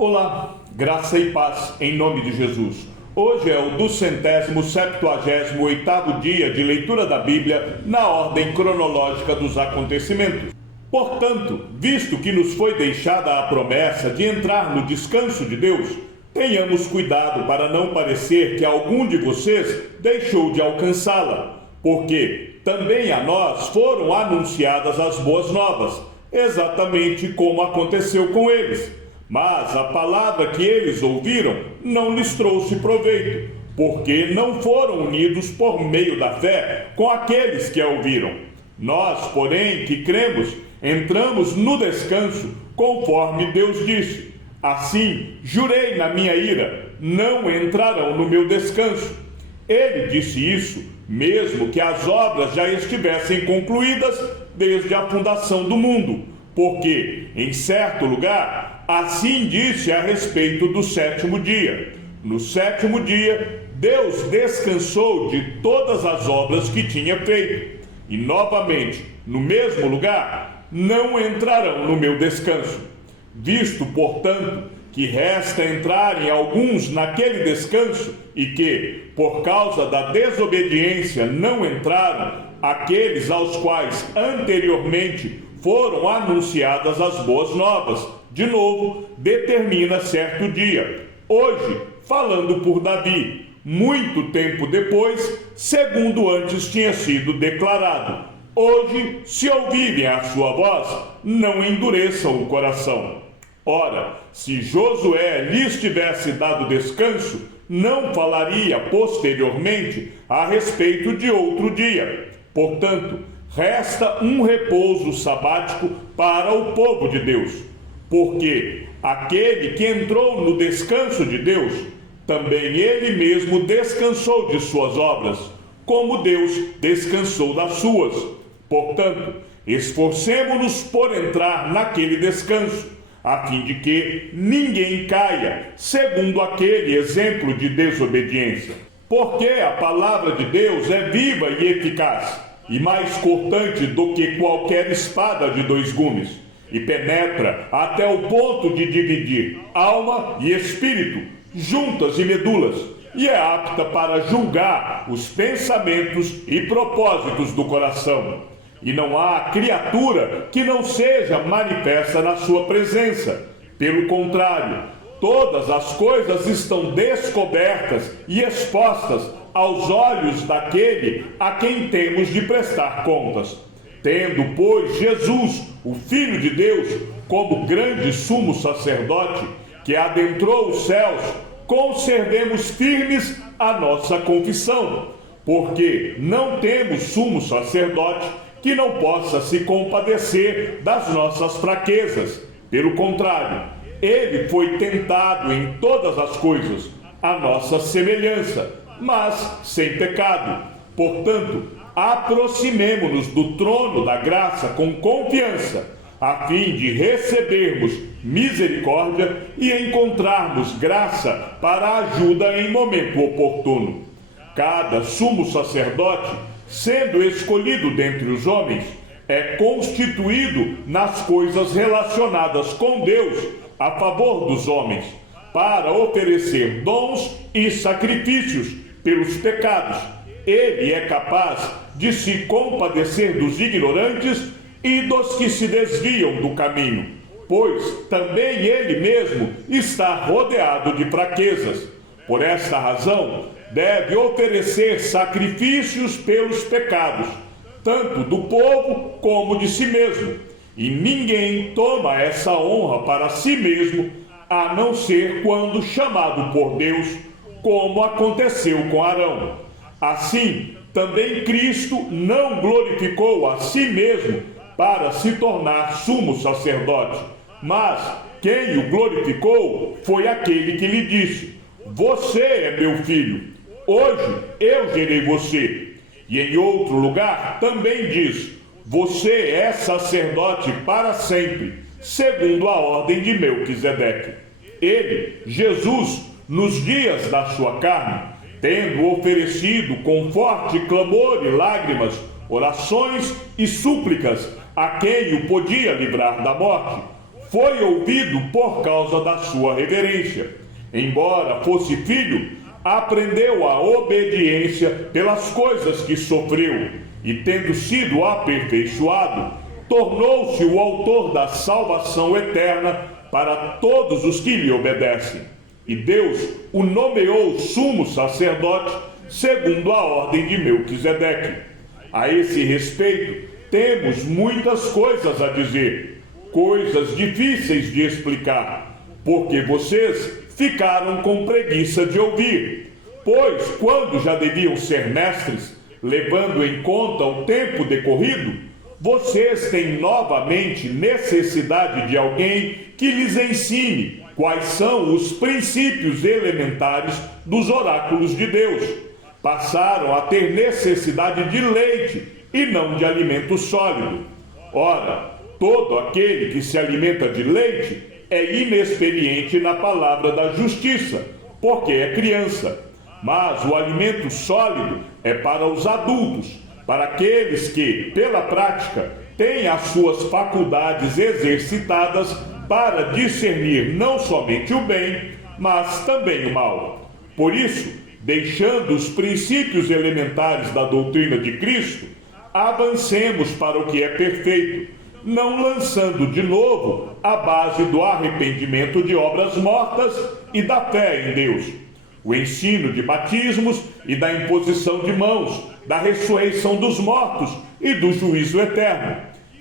Olá, graça e paz em nome de Jesus. Hoje é o 278º dia de leitura da Bíblia na ordem cronológica dos acontecimentos. Portanto, visto que nos foi deixada a promessa de entrar no descanso de Deus, tenhamos cuidado para não parecer que algum de vocês deixou de alcançá-la, porque também a nós foram anunciadas as boas novas, exatamente como aconteceu com eles. Mas a palavra que eles ouviram não lhes trouxe proveito, porque não foram unidos por meio da fé com aqueles que a ouviram. Nós, porém, que cremos, entramos no descanso, conforme Deus disse. Assim, jurei na minha ira, não entrarão no meu descanso. Ele disse isso, mesmo que as obras já estivessem concluídas desde a fundação do mundo, porque, em certo lugar, assim disse a respeito do sétimo dia. No sétimo dia, Deus descansou de todas as obras que tinha feito. E novamente, no mesmo lugar, não entrarão no meu descanso. Visto, portanto, que resta entrarem alguns naquele descanso e que, por causa da desobediência, não entraram, aqueles aos quais anteriormente foram anunciadas as boas novas, de novo, determina certo dia, hoje, falando por Davi, muito tempo depois, segundo antes tinha sido declarado. Hoje, se ouvirem a sua voz, não endureçam o coração. Ora, se Josué lhes tivesse dado descanso, não falaria posteriormente a respeito de outro dia. Portanto, resta um repouso sabático para o povo de Deus, porque aquele que entrou no descanso de Deus, também ele mesmo descansou de suas obras, como Deus descansou das suas. Portanto, esforcemo-nos por entrar naquele descanso, a fim de que ninguém caia, segundo aquele exemplo de desobediência. Porque a palavra de Deus é viva e eficaz, e mais cortante do que qualquer espada de dois gumes, e penetra até o ponto de dividir alma e espírito, juntas e medulas, e é apta para julgar os pensamentos e propósitos do coração. E não há criatura que não seja manifesta na sua presença. Pelo contrário, todas as coisas estão descobertas e expostas aos olhos daquele a quem temos de prestar contas. Tendo, pois, Jesus, o Filho de Deus, como grande sumo sacerdote, que adentrou os céus, conservemos firmes a nossa confissão, porque não temos sumo sacerdote que não possa se compadecer das nossas fraquezas. Pelo contrário, ele foi tentado em todas as coisas, à nossa semelhança, mas sem pecado. Portanto, aproximemo-nos do trono da graça com confiança, a fim de recebermos misericórdia e encontrarmos graça para ajuda em momento oportuno. Cada sumo sacerdote, sendo escolhido dentre os homens, é constituído nas coisas relacionadas com Deus a favor dos homens, para oferecer dons e sacrifícios pelos pecados. Ele é capaz de se compadecer dos ignorantes e dos que se desviam do caminho, pois também ele mesmo está rodeado de fraquezas. Por esta razão, deve oferecer sacrifícios pelos pecados, tanto do povo como de si mesmo. E ninguém toma essa honra para si mesmo, a não ser quando chamado por Deus, como aconteceu com Arão. Assim, também Cristo não glorificou a si mesmo para se tornar sumo sacerdote, mas quem o glorificou foi aquele que lhe disse: você é meu filho, hoje eu gerei você. E em outro lugar também diz: você é sacerdote para sempre, segundo a ordem de Melquisedeque. Ele, Jesus, nos dias da sua carne, tendo oferecido com forte clamor e lágrimas, orações e súplicas a quem o podia livrar da morte, foi ouvido por causa da sua reverência. Embora fosse filho, aprendeu a obediência pelas coisas que sofreu, e tendo sido aperfeiçoado, tornou-se o autor da salvação eterna para todos os que lhe obedecem. E Deus o nomeou sumo sacerdote segundo a ordem de Melquisedeque. A esse respeito, temos muitas coisas a dizer, coisas difíceis de explicar, porque vocês ficaram com preguiça de ouvir. Pois, quando já deviam ser mestres, levando em conta o tempo decorrido, vocês têm novamente necessidade de alguém que lhes ensine quais são os princípios elementares dos oráculos de Deus. Passaram a ter necessidade de leite e não de alimento sólido. Ora, todo aquele que se alimenta de leite é inexperiente na palavra da justiça, porque é criança. Mas o alimento sólido é para os adultos, para aqueles que, pela prática, têm as suas faculdades exercitadas para discernir não somente o bem, mas também o mal. Por isso, deixando os princípios elementares da doutrina de Cristo, avancemos para o que é perfeito, não lançando de novo a base do arrependimento de obras mortas e da fé em Deus, o ensino de batismos e da imposição de mãos, da ressurreição dos mortos e do juízo eterno.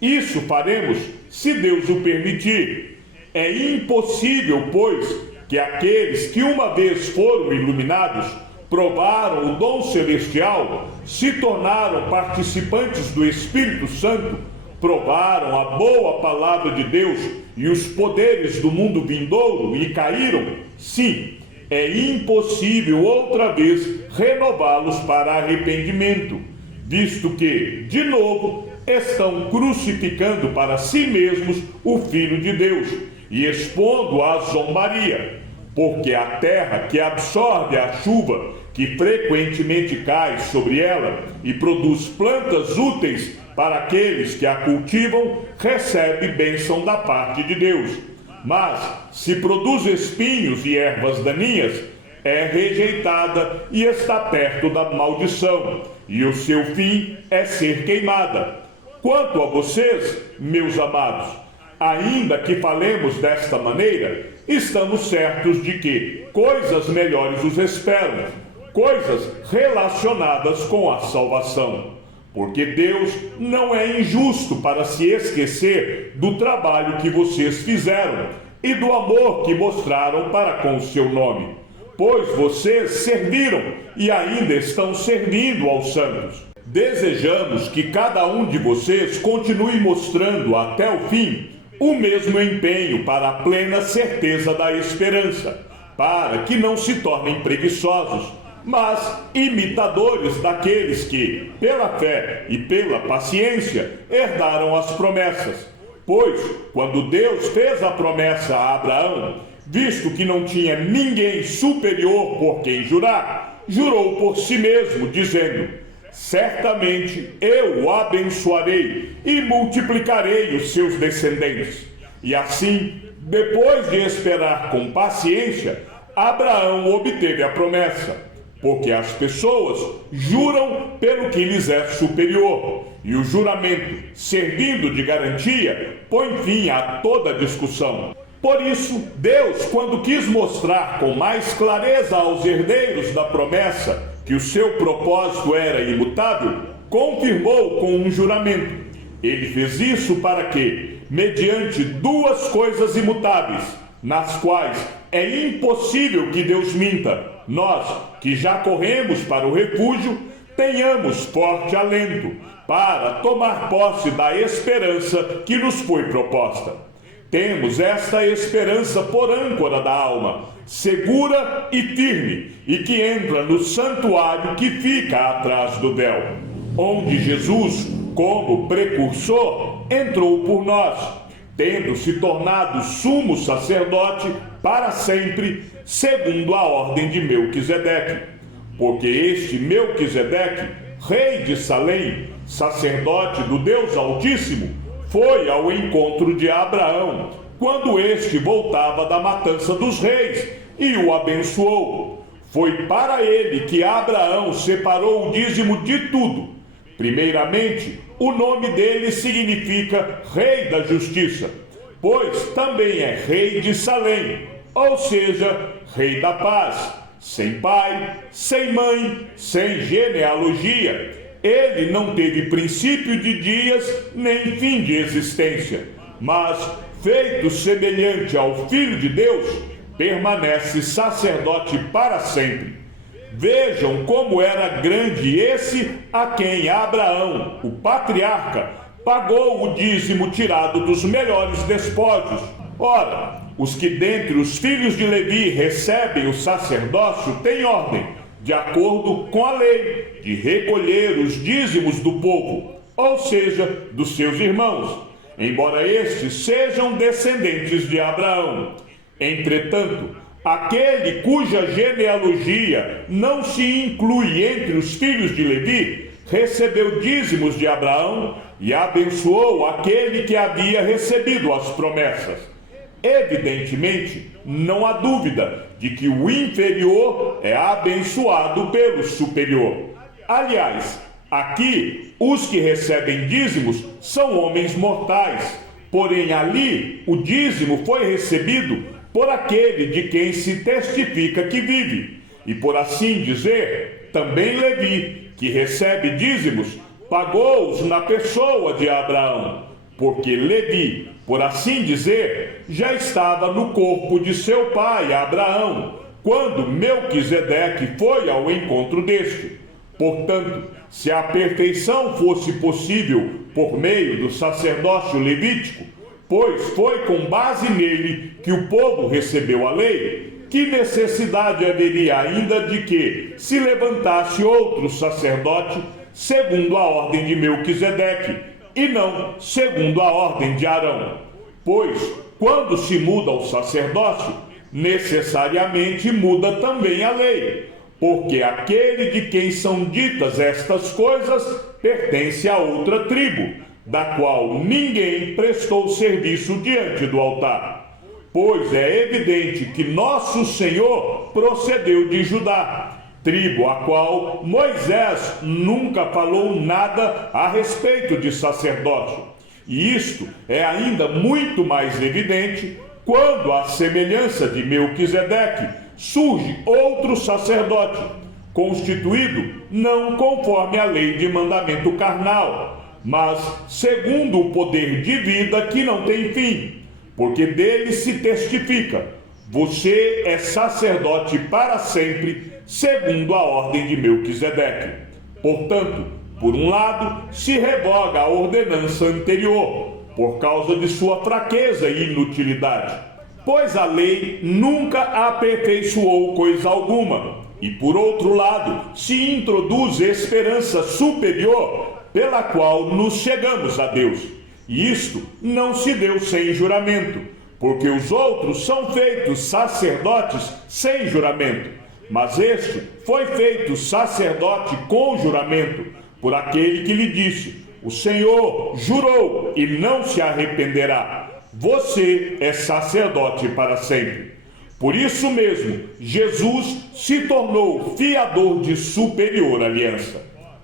Isso faremos se Deus o permitir. É impossível, pois, que aqueles que uma vez foram iluminados, provaram o dom celestial, se tornaram participantes do Espírito Santo, provaram a boa palavra de Deus e os poderes do mundo vindouro e caíram, sim, é impossível outra vez renová-los para arrependimento, visto que, de novo, estão crucificando para si mesmos o Filho de Deus e expondo-o à zombaria, porque a terra que absorve a chuva que frequentemente cai sobre ela e produz plantas úteis para aqueles que a cultivam, recebe bênção da parte de Deus. Mas, se produz espinhos e ervas daninhas, é rejeitada e está perto da maldição, e o seu fim é ser queimada. Quanto a vocês, meus amados, ainda que falemos desta maneira, estamos certos de que coisas melhores os esperam, coisas relacionadas com a salvação. Porque Deus não é injusto para se esquecer do trabalho que vocês fizeram e do amor que mostraram para com o seu nome. Pois vocês serviram e ainda estão servindo aos santos. Desejamos que cada um de vocês continue mostrando até o fim o mesmo empenho para a plena certeza da esperança, para que não se tornem preguiçosos, mas imitadores daqueles que, pela fé e pela paciência, herdaram as promessas. Pois, quando Deus fez a promessa a Abraão, visto que não tinha ninguém superior por quem jurar, jurou por si mesmo, dizendo: certamente eu o abençoarei e multiplicarei os seus descendentes. E assim, depois de esperar com paciência, Abraão obteve a promessa. Porque as pessoas juram pelo que lhes é superior, e o juramento, servindo de garantia, põe fim a toda discussão. Por isso, Deus, quando quis mostrar com mais clareza aos herdeiros da promessa que o seu propósito era imutável, confirmou com um juramento. Ele fez isso para que, mediante duas coisas imutáveis, nas quais é impossível que Deus minta, nós, que já corremos para o refúgio, tenhamos forte alento para tomar posse da esperança que nos foi proposta. Temos esta esperança por âncora da alma, segura e firme, e que entra no santuário que fica atrás do véu, onde Jesus, como precursor, entrou por nós, tendo se tornado sumo sacerdote para sempre, segundo a ordem de Melquisedeque. Porque este Melquisedeque, rei de Salém, sacerdote do Deus Altíssimo, foi ao encontro de Abraão, quando este voltava da matança dos reis, e o abençoou. Foi para ele que Abraão separou o dízimo de tudo. Primeiramente, o nome dele significa Rei da Justiça, pois também é rei de Salém, ou seja, Rei da Paz, sem pai, sem mãe, sem genealogia. Ele não teve princípio de dias, nem fim de existência, mas, feito semelhante ao Filho de Deus, permanece sacerdote para sempre. Vejam como era grande esse a quem Abraão, o patriarca, pagou o dízimo tirado dos melhores despojos. Ora, os que dentre os filhos de Levi recebem o sacerdócio têm ordem, de acordo com a lei, de recolher os dízimos do povo, ou seja, dos seus irmãos, embora estes sejam descendentes de Abraão. Entretanto, aquele cuja genealogia não se inclui entre os filhos de Levi, recebeu dízimos de Abraão e abençoou aquele que havia recebido as promessas. Evidentemente, não há dúvida de que o inferior é abençoado pelo superior. Aliás, aqui, os que recebem dízimos são homens mortais, porém ali o dízimo foi recebido por aquele de quem se testifica que vive. E por assim dizer, também Levi, que recebe dízimos, pagou-os na pessoa de Abraão, porque Levi, por assim dizer, já estava no corpo de seu pai Abraão, quando Melquisedeque foi ao encontro deste. Portanto, se a perfeição fosse possível por meio do sacerdócio levítico, pois foi com base nele que o povo recebeu a lei, que necessidade haveria ainda de que se levantasse outro sacerdote segundo a ordem de Melquisedeque, e não segundo a ordem de Arão? Pois, quando se muda o sacerdócio, necessariamente muda também a lei, porque aquele de quem são ditas estas coisas pertence a outra tribo, da qual ninguém prestou serviço diante do altar. Pois é evidente que nosso Senhor procedeu de Judá, tribo a qual Moisés nunca falou nada a respeito de sacerdócio. E isto é ainda muito mais evidente quando, à semelhança de Melquisedeque, surge outro sacerdote, constituído não conforme a lei de mandamento carnal, mas segundo o poder de vida que não tem fim, porque dele se testifica: você é sacerdote para sempre, segundo a ordem de Melquisedeque. Portanto, por um lado, se revoga a ordenança anterior, por causa de sua fraqueza e inutilidade, pois a lei nunca aperfeiçoou coisa alguma, e por outro lado, se introduz esperança superior, pela qual nos chegamos a Deus. E isto não se deu sem juramento, porque os outros são feitos sacerdotes sem juramento, mas este foi feito sacerdote com juramento, por aquele que lhe disse: o Senhor jurou e não se arrependerá, você é sacerdote para sempre. Por isso mesmo, Jesus se tornou fiador de superior aliança.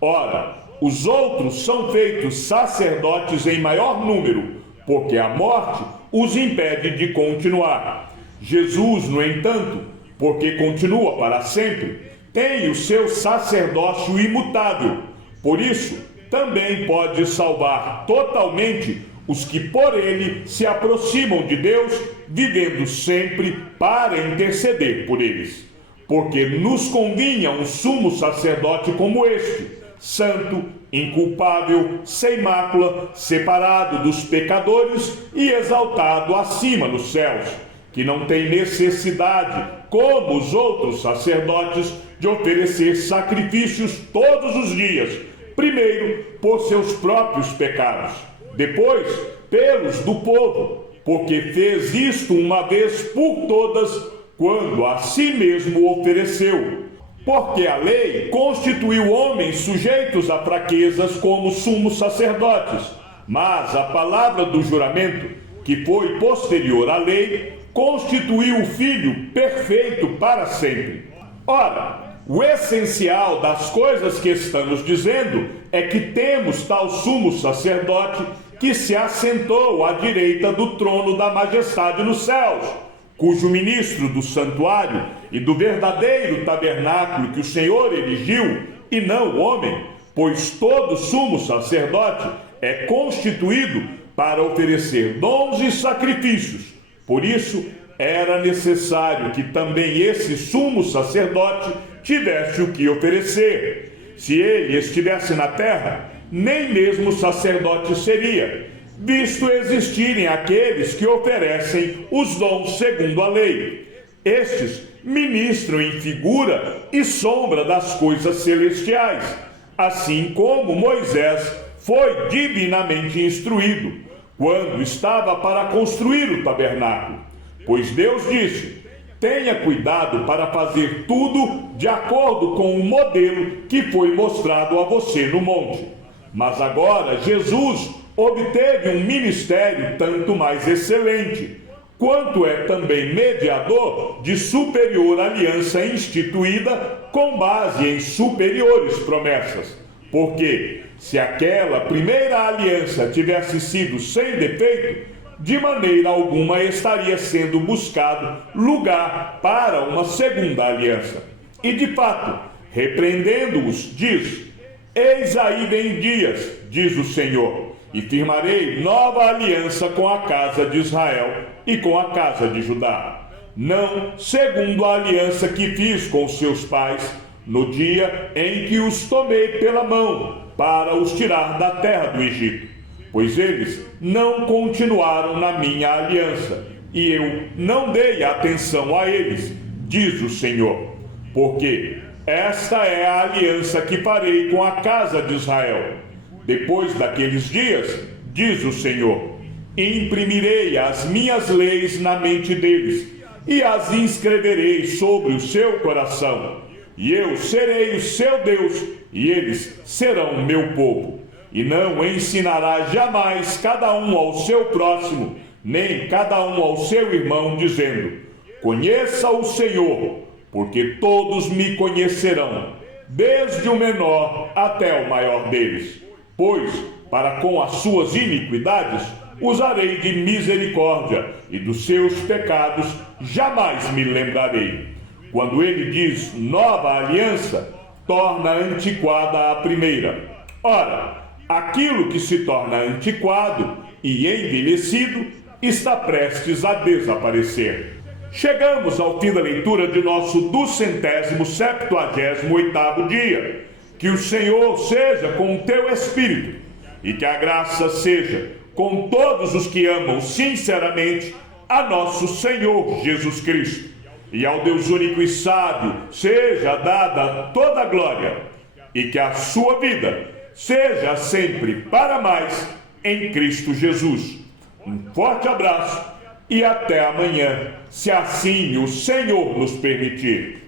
Ora, os outros são feitos sacerdotes em maior número, porque a morte os impede de continuar. Jesus, no entanto, porque continua para sempre, tem o seu sacerdócio imutável. Por isso, também pode salvar totalmente os que por ele se aproximam de Deus, vivendo sempre para interceder por eles. Porque nos convinha um sumo sacerdote como este, santo, inculpável, sem mácula, separado dos pecadores e exaltado acima nos céus, que não tem necessidade, como os outros sacerdotes, de oferecer sacrifícios todos os dias, primeiro por seus próprios pecados, depois pelos do povo, porque fez isto uma vez por todas, quando a si mesmo ofereceu. Porque a lei constituiu homens sujeitos a fraquezas como sumos sacerdotes, mas a palavra do juramento que foi posterior à lei, constituiu o Filho perfeito para sempre. Ora, o essencial das coisas que estamos dizendo é que temos tal sumo sacerdote que se assentou à direita do trono da majestade nos céus, cujo ministro do santuário e do verdadeiro tabernáculo que o Senhor erigiu, e não o homem, pois todo sumo sacerdote é constituído para oferecer dons e sacrifícios. Por isso, era necessário que também esse sumo sacerdote tivesse o que oferecer. Se ele estivesse na terra, nem mesmo sacerdote seria, visto existirem aqueles que oferecem os dons segundo a lei. Estes ministram em figura e sombra das coisas celestiais, assim como Moisés foi divinamente instruído, quando estava para construir o tabernáculo. Pois Deus disse: tenha cuidado para fazer tudo de acordo com o modelo que foi mostrado a você no monte. Mas agora Jesus obteve um ministério tanto mais excelente, quanto é também mediador de superior aliança instituída com base em superiores promessas. Porque se aquela primeira aliança tivesse sido sem defeito, de maneira alguma estaria sendo buscado lugar para uma segunda aliança. E de fato, repreendendo-os, diz: eis aí vem dias, diz o Senhor, e firmarei nova aliança com a casa de Israel e com a casa de Judá, não segundo a aliança que fiz com seus pais, no dia em que os tomei pela mão, para os tirar da terra do Egito. Pois eles não continuaram na minha aliança, e eu não dei atenção a eles, diz o Senhor. Porque esta é a aliança que farei com a casa de Israel. Depois daqueles dias, diz o Senhor, imprimirei as minhas leis na mente deles, e as inscreverei sobre o seu coração. E eu serei o seu Deus, e eles serão o meu povo. E não ensinará jamais cada um ao seu próximo, nem cada um ao seu irmão, dizendo: conheça o Senhor, porque todos me conhecerão, desde o menor até o maior deles. Pois, para com as suas iniquidades, usarei de misericórdia, e dos seus pecados jamais me lembrarei. Quando ele diz nova aliança, torna antiquada a primeira. Ora, aquilo que se torna antiquado e envelhecido está prestes a desaparecer. Chegamos ao fim da leitura de nosso 278º dia. Que o Senhor seja com o teu espírito e que a graça seja com todos os que amam sinceramente a nosso Senhor Jesus Cristo. E ao Deus único e sábio seja dada toda a glória, e que a sua vida seja sempre para mais em Cristo Jesus. Um forte abraço e até amanhã, se assim o Senhor nos permitir.